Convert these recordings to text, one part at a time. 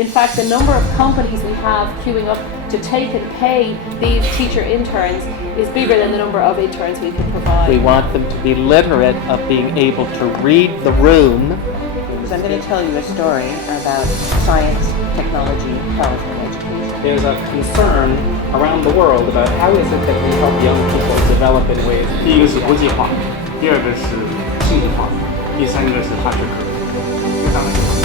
In fact, the number of companies we have queuing up to take and pay these teacher interns is bigger than the number of interns we can provide. We want them to be literate of being able to read the room. So I'm going to tell you a story about science, technology, health, and education. There's a concern around the world about how is it that we help young people develop in ways. 第一个是国际化，第二个是数字化，第三个是大学科。当然。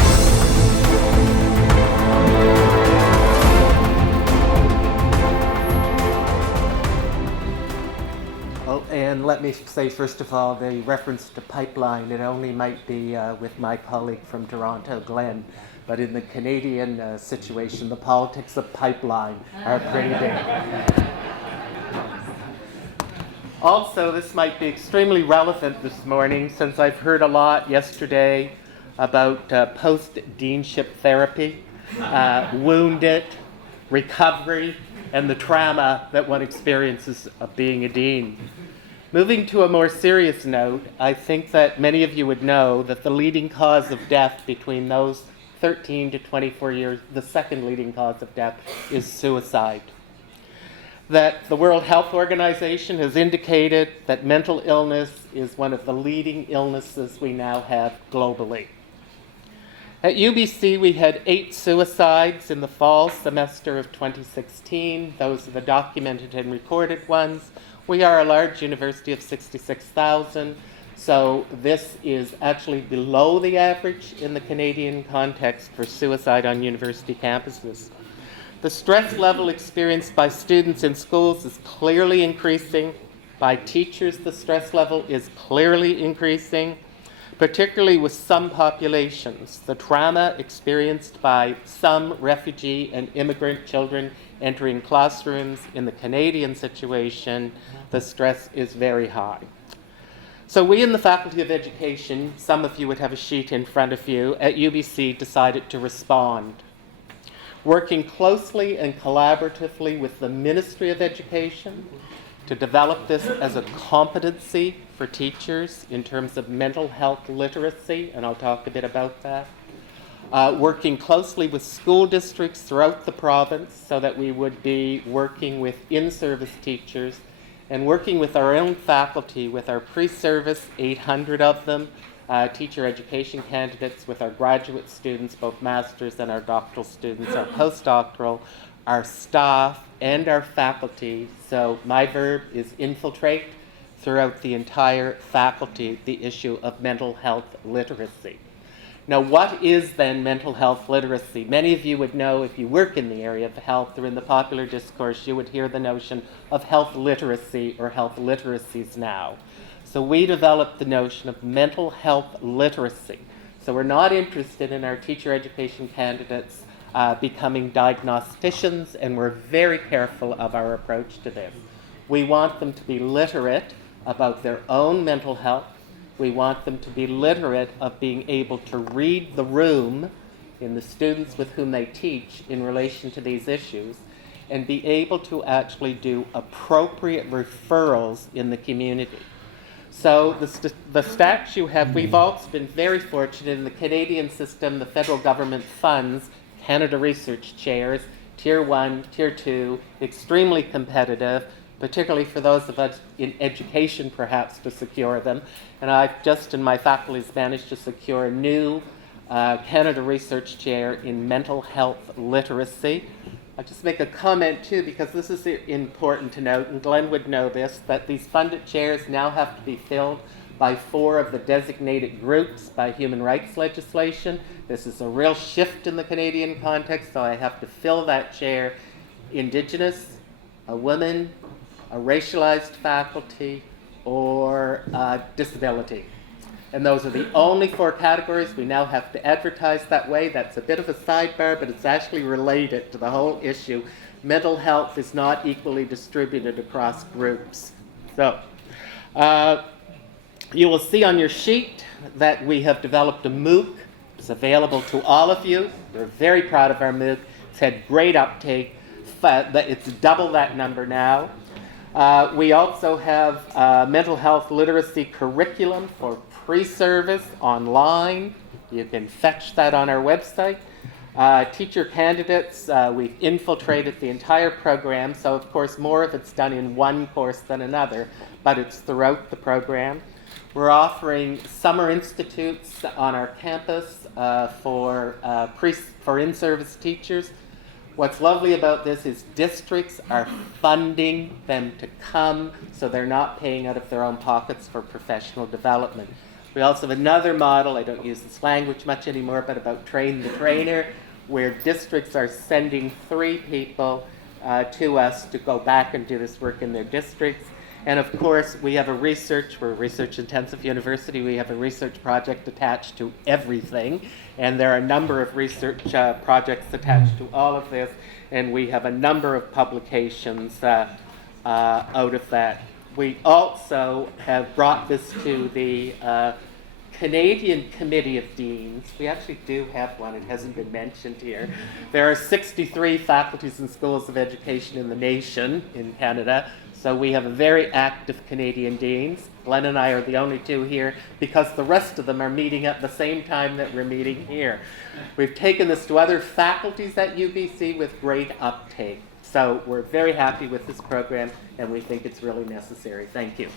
And let me say, first of all, the reference to pipeline, it only might be with my colleague from Toronto, Glenn, but in the Canadian situation, the politics of pipeline are pretty big. Also, this might be extremely relevant this morning, since I've heard a lot yesterday about post-deanship therapy, wounded, recovery, and the trauma that one experiences of being a dean. Moving to a more serious note, I think that many of you would know that the leading cause of death between those 13 to 24 years, the second leading cause of death is suicide. That the World Health Organization has indicated that mental illness is one of the leading illnesses we now have globally. At UBC, we had 8 suicides in the fall semester of 2016. Those are the documented and recorded ones. We are a large university of 66,000, so this is actually below the average in the Canadian context for suicide on university campuses. The stress level experienced by students in schools is clearly increasing. By teachers, the stress level is clearly increasing, particularly with some populations. The trauma experienced by some refugee and immigrant children entering classrooms in the Canadian situation, the stress is very high. So we in the Faculty of Education, some of you would have a sheet in front of you, at UBC decided to respond. Working closely and collaboratively with the Ministry of Education to develop this as a competency for teachers in terms of mental health literacy, and I'll talk a bit about that. Working closely with school districts throughout the province so that we would be working with in-service teachers and working with our own faculty, with our pre-service, 800 of them, teacher education candidates, with our graduate students, both masters and our doctoral students, our postdoctoral, our staff, and our faculty. So my verb is infiltrate throughout the entire faculty the issue of mental health literacy. Now, what is then mental health literacy? Many of you would know, if you work in the area of health or in the popular discourse, you would hear the notion of health literacy or health literacies now. So we developed the notion of mental health literacy. So we're not interested in our teacher education candidates becoming diagnosticians, and we're very careful of our approach to this. We want them to be literate about their own mental health. We want them to be literate of being able to read the room in the students with whom they teach in relation to these issues, and be able to actually do appropriate referrals in the community. So the stats you have, we've also been very fortunate in the Canadian system. The federal government funds Canada Research Chairs, Tier 1, Tier 2, extremely competitive, particularly for those of us in education perhaps to secure them. And I've just in my faculty's managed to secure a new Canada Research Chair in mental health literacy. I'll just make a comment too, because this is important to note, and Glenn would know this, that these funded chairs now have to be filled by 4 of the designated groups by human rights legislation. This is a real shift in the Canadian context, so I have to fill that chair Indigenous, a woman, a racialized faculty, or disability. And those are the only 4 categories. We now have to advertise that way. That's a bit of a sidebar, but it's actually related to the whole issue. Mental health is not equally distributed across groups. So, you will see on your sheet that we have developed a MOOC. It's available to all of you. We're very proud of our MOOC. It's had great uptake. It's double that number now. We also have a mental health literacy curriculum for pre-service online. You can fetch that on our website. Teacher candidates, we've infiltrated the entire program, so of course more of it's done in one course than another, but it's throughout the program. We're offering summer institutes on our campus for in-service teachers. What's lovely about this is districts are funding them to come, so they're not paying out of their own pockets for professional development. We also have another model, I don't use this language much anymore, but about train the trainer, where districts are sending 3 people to us to go back and do this work in their districts. And of course, we have we're a research-intensive university, we have a research project attached to everything, and there are a number of research projects attached to all of this, and we have a number of publications out of that. We also have brought this to the Canadian Committee of Deans. We actually do have one, it hasn't been mentioned here. There are 63 faculties and schools of education in the nation in Canada, so we have a very active Canadian Deans. Glenn and I are the only 2 here because the rest of them are meeting at the same time that we're meeting here. We've taken this to other faculties at UBC with great uptake. So we're very happy with this program and we think it's really necessary. Thank you.